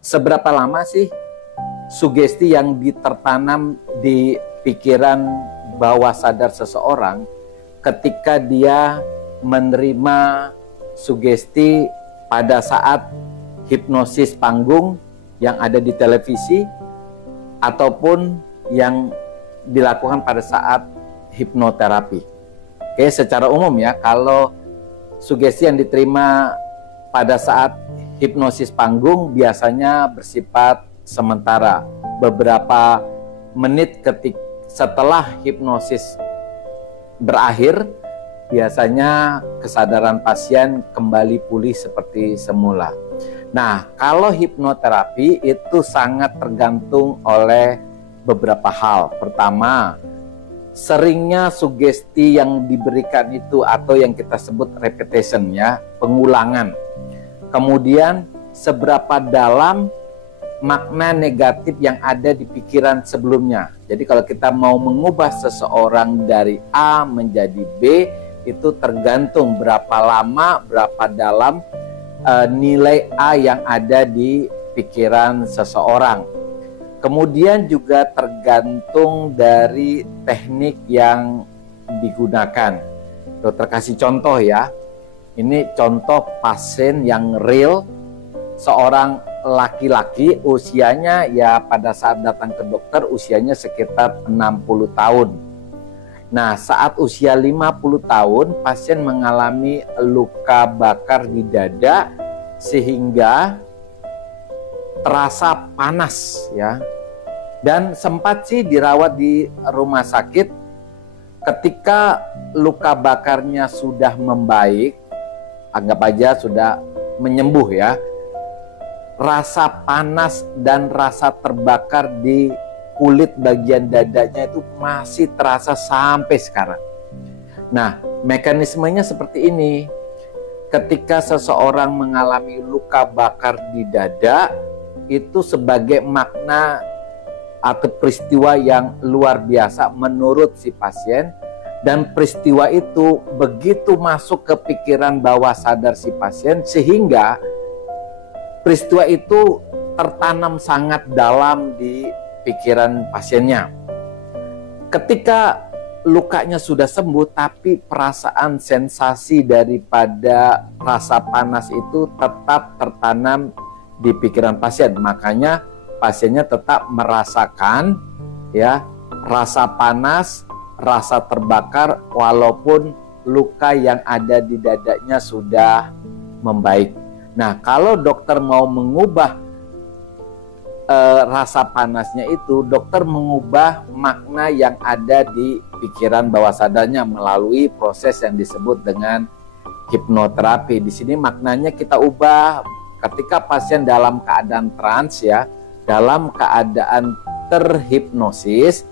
Seberapa lama sih sugesti yang ditertanam di pikiran bawah sadar seseorang ketika dia menerima sugesti pada saat hipnosis panggung yang ada di televisi ataupun yang dilakukan pada saat hipnoterapi. Oke, secara umum ya, kalau sugesti yang diterima pada saat hipnosis panggung biasanya bersifat sementara. Beberapa menit setelah hipnosis berakhir, biasanya kesadaran pasien kembali pulih seperti semula. Nah, kalau hipnoterapi itu sangat tergantung oleh beberapa hal. Pertama, seringnya sugesti yang diberikan itu atau yang kita sebut repetition ya, pengulangan. Kemudian seberapa dalam makna negatif yang ada di pikiran sebelumnya. Jadi kalau kita mau mengubah seseorang dari A menjadi B, itu tergantung berapa lama, berapa dalam nilai A yang ada di pikiran seseorang. Kemudian juga tergantung dari teknik yang digunakan. Dokter kasih contoh ya. Ini contoh pasien yang real, seorang laki-laki usianya ya pada saat datang ke dokter usianya sekitar 60 tahun. Nah, saat usia 50 tahun pasien mengalami luka bakar di dada sehingga terasa panas ya. Dan sempat sih dirawat di rumah sakit. Ketika luka bakarnya sudah membaik, anggap aja sudah menyembuh ya, rasa panas dan rasa terbakar di kulit bagian dadanya itu masih terasa sampai sekarang. Nah, mekanismenya seperti ini. Ketika seseorang mengalami luka bakar di dada, itu sebagai makna atau peristiwa yang luar biasa menurut si pasien. Dan peristiwa itu begitu masuk ke pikiran bawah sadar si pasien sehingga peristiwa itu tertanam sangat dalam di pikiran pasiennya. Ketika lukanya sudah sembuh tapi perasaan sensasi daripada rasa panas itu tetap tertanam di pikiran pasien. Makanya pasiennya tetap merasakan ya rasa panas, rasa terbakar walaupun luka yang ada di dadanya sudah membaik. Nah, kalau dokter mau mengubah rasa panasnya itu, dokter mengubah makna yang ada di pikiran bawah sadarnya melalui proses yang disebut dengan hipnoterapi. Di sini maknanya kita ubah ketika pasien dalam keadaan trans ya, dalam keadaan terhipnosis,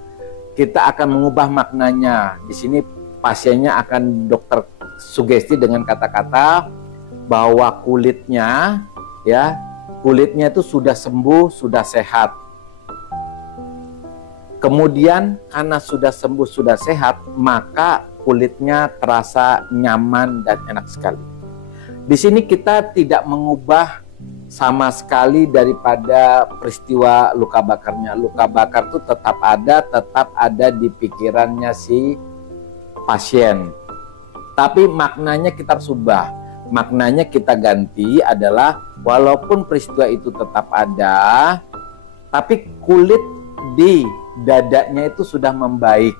kita akan mengubah maknanya. Di sini pasiennya akan dokter sugesti dengan kata-kata bahwa kulitnya itu sudah sembuh, sudah sehat. Kemudian karena sudah sembuh, sudah sehat, maka kulitnya terasa nyaman dan enak sekali. Di sini kita tidak mengubah sama sekali daripada peristiwa luka bakarnya. Luka bakar itu tetap ada di pikirannya si pasien. Tapi maknanya kita harus ubah. Maknanya kita ganti adalah walaupun peristiwa itu tetap ada, tapi kulit di dadanya itu sudah membaik.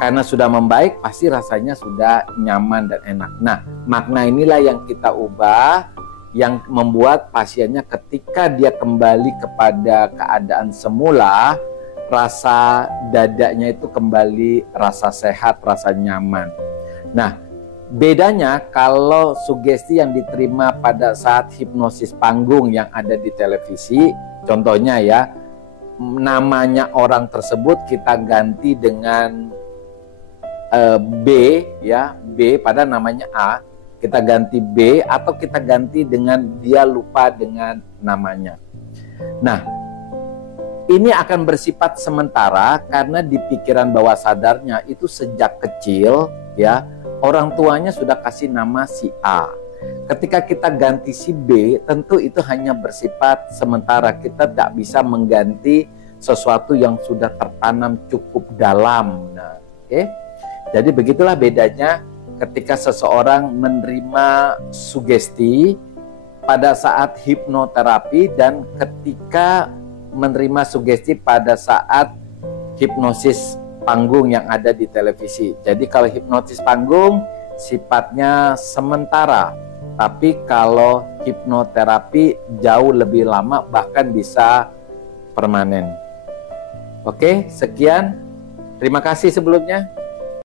Karena sudah membaik, pasti rasanya sudah nyaman dan enak. Nah, makna inilah yang kita ubah, yang membuat pasiennya ketika dia kembali kepada keadaan semula, rasa dadanya itu kembali rasa sehat, rasa nyaman. Nah, bedanya kalau sugesti yang diterima pada saat hipnosis panggung yang ada di televisi, contohnya ya, namanya orang tersebut kita ganti dengan B ya, B pada namanya A, kita ganti B atau kita ganti dengan dia lupa dengan namanya. Nah, ini akan bersifat sementara karena di pikiran bawah sadarnya itu sejak kecil ya, orang tuanya sudah kasih nama si A. Ketika kita ganti si B, tentu itu hanya bersifat sementara. Kita tidak bisa mengganti sesuatu yang sudah tertanam cukup dalam. Nah, oke. Jadi begitulah bedanya ketika seseorang menerima sugesti pada saat hipnoterapi dan ketika menerima sugesti pada saat hipnosis panggung yang ada di televisi. Jadi kalau hipnosis panggung sifatnya sementara, tapi kalau hipnoterapi jauh lebih lama, bahkan bisa permanen. Oke, sekian. Terima kasih sebelumnya.